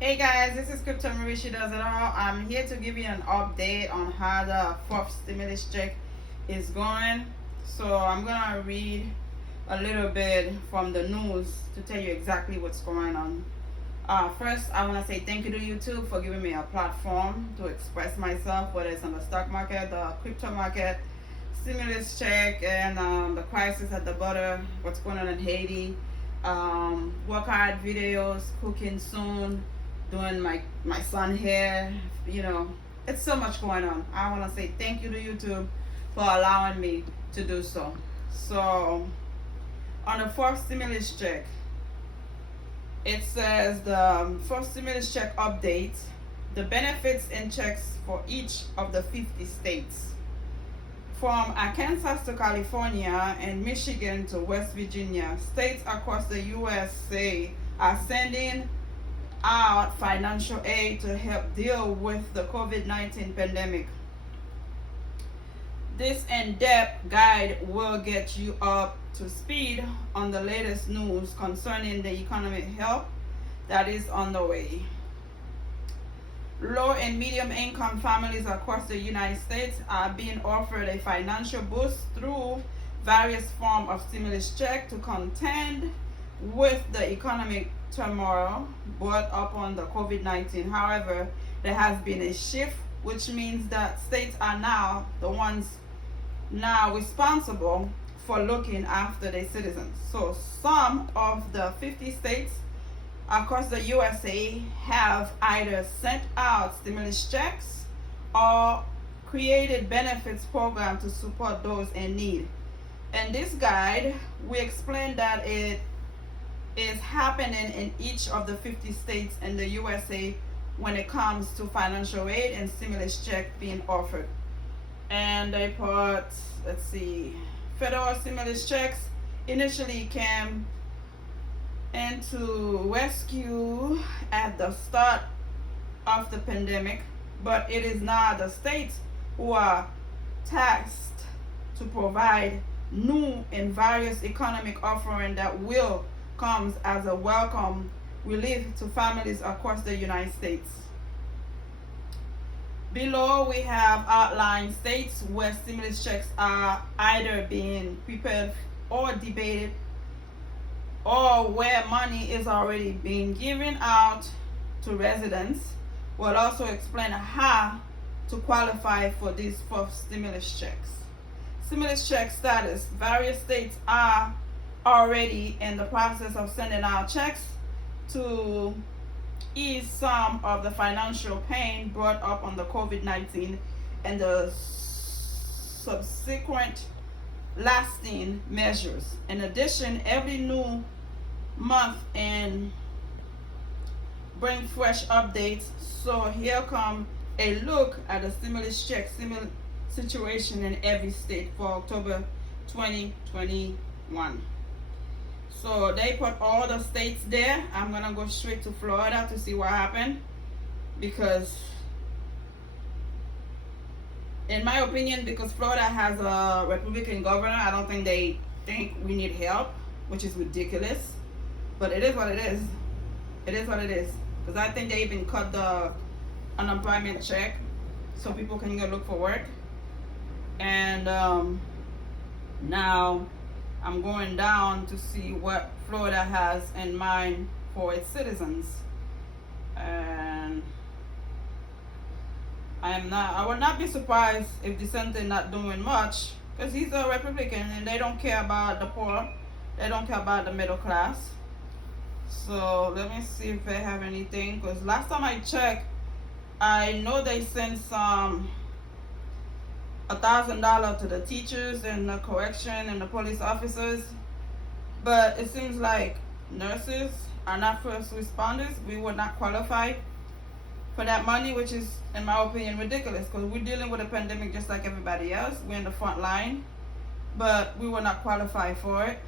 Hey guys, this is Crypto Marie. She does it all. I'm here to give you an update on how the fourth stimulus check is going. So I'm gonna read a little bit from the news to tell you exactly what's going on. First, I want to say thank you to YouTube for giving me a platform to express myself, whether it's on the stock market, the crypto market, stimulus check, and the crisis at the border, what's going on in Haiti, workout videos, cooking soon, doing my son hair. It's so much going on. I want to say thank you to YouTube for allowing me to do so. So, on the fourth stimulus check, it says the first stimulus check update, the benefits and checks for each of the 50 states. From Arkansas to California and Michigan to West Virginia, states across the USA are sending out financial aid to help deal with the COVID-19 pandemic. This in-depth guide will get you up to speed on the latest news concerning the economic help that is on the way. Low and medium income families across the United States are being offered a financial boost through various forms of stimulus check to contend with the economic turmoil brought upon the COVID-19. However, there has been a shift, which means that states are now the ones now responsible for looking after their citizens. So some of the 50 states across the USA have either sent out stimulus checks or created benefits program to support those in need. In this guide, we explain that it is happening in each of the 50 states in the USA when it comes to financial aid and stimulus check being offered. And they put, let's see, federal stimulus checks initially came into rescue at the start of the pandemic, but it is now the states who are tasked to provide new and various economic offering that will come as a welcome relief to families across the United States. Below, we have outlined states where stimulus checks are either being prepared or debated, or where money is already being given out to residents. We'll also explain how to qualify for these fourth stimulus checks. Stimulus check status. Various states are already in the process of sending out checks to ease some of the financial pain brought up on the COVID-19 and the subsequent lasting measures. In addition, every new month and bring fresh updates. So here come a look at the stimulus check situation in every state for October 2021. So they put all the states there. I'm gonna go straight to Florida to see what happened, because in my opinion, because Florida has a Republican governor, I don't think they think we need help, which is ridiculous. But it is what it is. It is what it is. Because I think they even cut the unemployment check so people can go look for work. And now I'm going down to see what Florida has in mind for its citizens. And I would not be surprised if DeSantis not doing much, because he's a Republican and they don't care about the poor. They don't care about the middle class. So let me see if they have anything, because last time I checked, I know they sent some $1,000 to the teachers and the correction and the police officers, but it seems like nurses are not first responders. We would not qualify for that money, which is, in my opinion, ridiculous, because we're dealing with a pandemic just like everybody else. We're in the front line, but we will not qualify for it.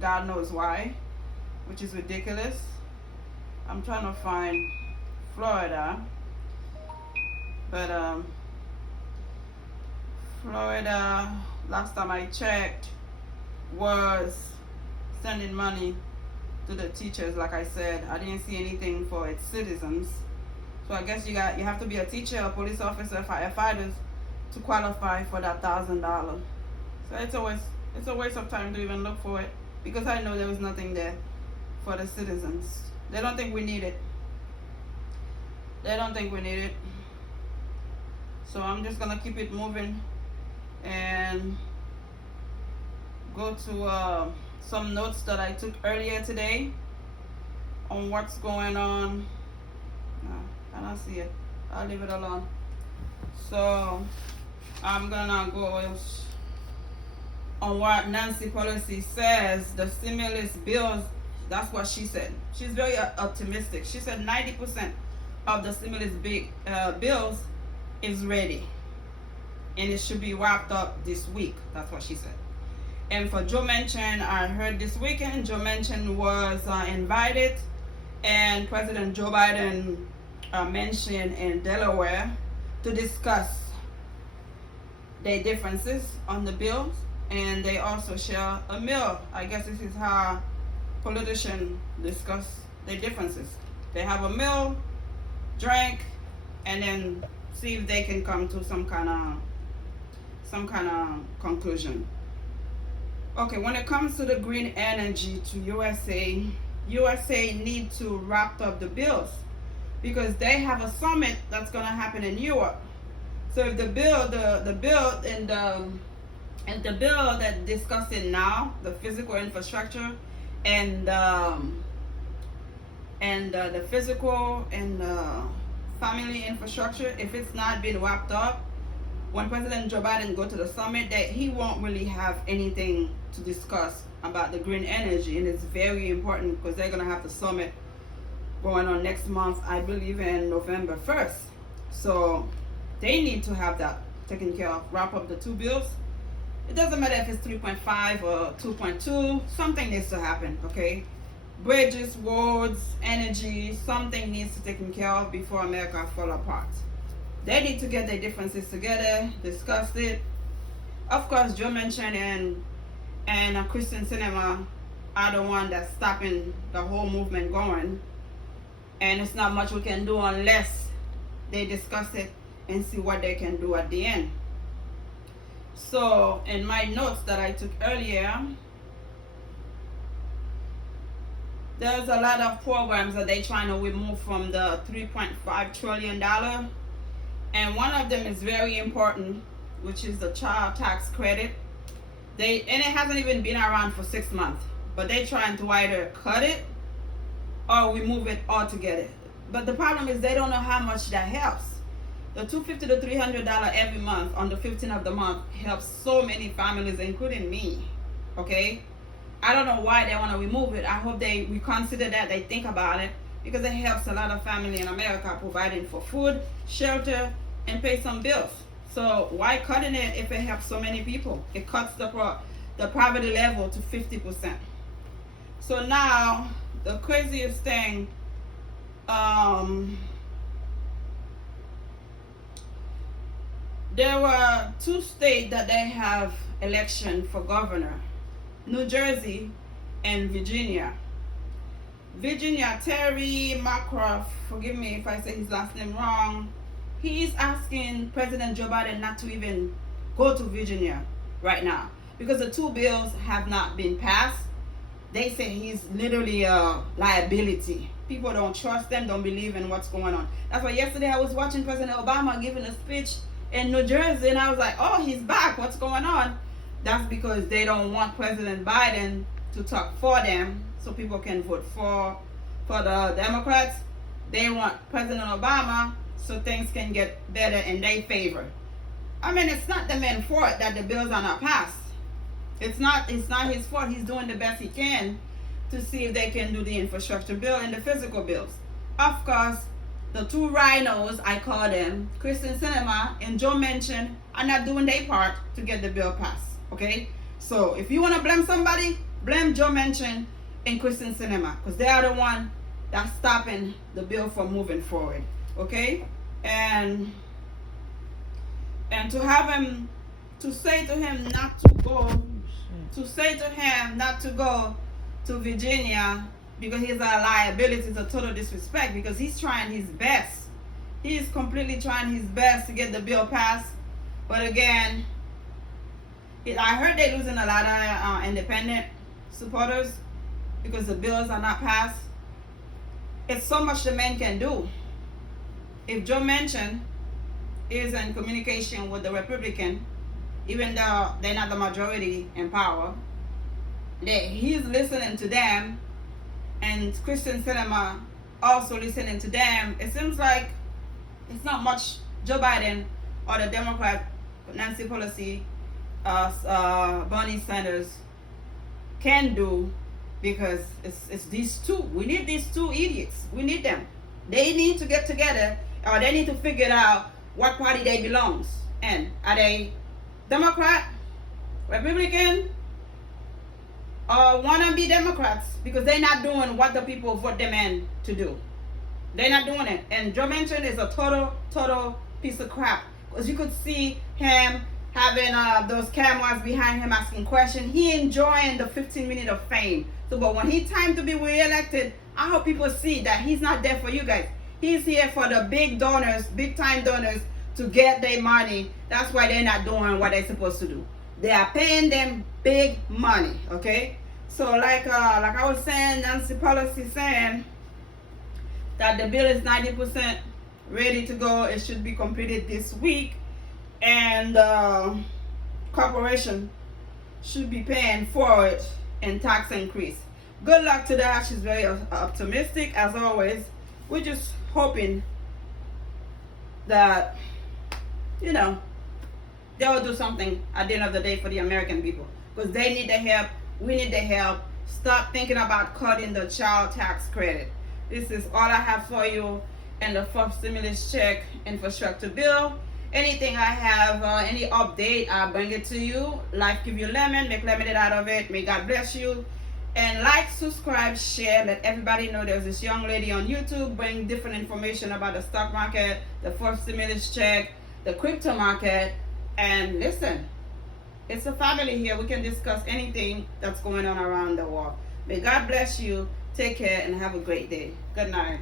God knows why, which is ridiculous. I'm trying to find Florida, but Florida, last time I checked, was sending money to the teachers. Like I said, I didn't see anything for its citizens. So I guess you have to be a teacher, a police officer, firefighters to qualify for that $1,000. So it's a waste of time to even look for it, because I know there was nothing there for the citizens. They don't think we need it. They don't think we need it. So I'm just gonna keep it moving and go to some notes that I took earlier today on what's going on. I don't see it. I'll leave it alone. So I'm gonna go on what Nancy Pelosi says. The stimulus bills, that's what she said. She's very optimistic. She said 90% of the stimulus bills is ready, and it should be wrapped up this week. That's what she said. And for Joe Manchin, I heard this weekend Joe Manchin was invited, and President Joe Biden mentioned in Delaware to discuss their differences on the bills, and they also share a meal. I guess this is how politicians discuss their differences. They have a meal, drink, and then see if they can come to some kind of conclusion. Okay, when it comes to the green energy to USA need to wrap up the bills, because they have a summit that's gonna happen in Europe. So if the bill that discussing now, the physical infrastructure and the physical and family infrastructure, if it's not been wrapped up, when President Joe Biden go to the summit, that he won't really have anything to discuss about the green energy. And it's very important because they're gonna have the summit going on next month, I believe in November 1st. So they need to have that taken care of, wrap up the two bills. It doesn't matter if it's 3.5 or 2.2, something needs to happen, okay? Bridges, roads, energy, something needs to be taken care of before America fall apart. They need to get their differences together, discuss it. Of course, Joe Manchin and Kyrsten Sinema are the one that's stopping the whole movement going. And it's not much we can do unless they discuss it and see what they can do at the end. So in my notes that I took earlier, there's a lot of programs that they're trying to remove from the $3.5 trillion. And one of them is very important, which is the child tax credit. And it hasn't even been around for 6 months, but they're trying to either cut it or remove it altogether. But the problem is they don't know how much that helps. The $250 to $300 every month on the 15th of the month helps so many families, including me. Okay, I don't know why they want to remove it. I hope they reconsider that, they think about it, because it helps a lot of families in America, providing for food, shelter, and pay some bills. So why cutting it if it helps so many people? It cuts the poverty level to 50%. So now the craziest thing, there were 2 states that they have election for governor, New Jersey and Virginia. Virginia, Terry McAuliffe, forgive me if I say his last name wrong, he's asking President Joe Biden not to even go to Virginia right now because the 2 bills have not been passed. They say he's literally a liability. People don't trust them, don't believe in what's going on. That's why yesterday I was watching President Obama giving a speech in New Jersey, and I was like, oh, he's back, what's going on? That's because they don't want President Biden to talk for them so people can vote for the Democrats. They want President Obama so things can get better in their favor. I mean, it's not the man's fault that the bills are not passed. It's not his fault. He's doing the best he can to see if they can do the infrastructure bill and the physical bills. Of course, the 2 rhinos, I call them, Kyrsten Sinema and Joe Manchin, are not doing their part to get the bill passed. Okay? So if you want to blame somebody, blame Joe Manchin and Kyrsten Sinema, because they are the one that's stopping the bill from moving forward. Okay? And to have him, to say to him not to go to Virginia, because he's a liability. It's a total disrespect because he's trying his best. He is completely trying his best to get the bill passed. But again, I heard they're losing a lot of independent supporters because the bills are not passed. It's so much the man can do. If Joe Manchin is in communication with the Republican, even though they're not the majority in power, that he's listening to them, and Christian Sinema also listening to them, it seems like it's not much Joe Biden or the Democrat Nancy Pelosi, Bernie Sanders can do, because it's these two. We need these two idiots. We need them. They need to get together, or they need to figure out what party they belongs in. Are they Democrat, Republican, or wanna be Democrats? Because they're not doing what the people vote them in to do. They're not doing it. And Joe Manchin is a total piece of crap. Because you could see him having those cameras behind him asking questions. He enjoying the 15 minutes of fame. So, but when he time to be re-elected, I hope people see that he's not there for you guys. He's here for the big donors, big time donors, to get their money. That's why they're not doing what they're supposed to do. They are paying them big money, okay? So like I was saying, Nancy Pelosi saying that the bill is 90% ready to go. It should be completed this week, and corporation should be paying for it in tax increase. Good luck to that. She's very optimistic as always. We're just hoping that, you know, they will do something at the end of the day for the American people, because they need the help. We need the help. Stop thinking about cutting the child tax credit. This is all I have for you in the fourth stimulus check infrastructure bill. Anything I have, any update, I'll bring it to you. Life give you lemon, make lemonade out of it. May God bless you. And like, subscribe, share, let everybody know there's this young lady on YouTube bring different information about the stock market, the fourth stimulus check, the crypto market. And listen, it's a family here. We can discuss anything that's going on around the world. May God bless you. Take care and have a great day. Good night.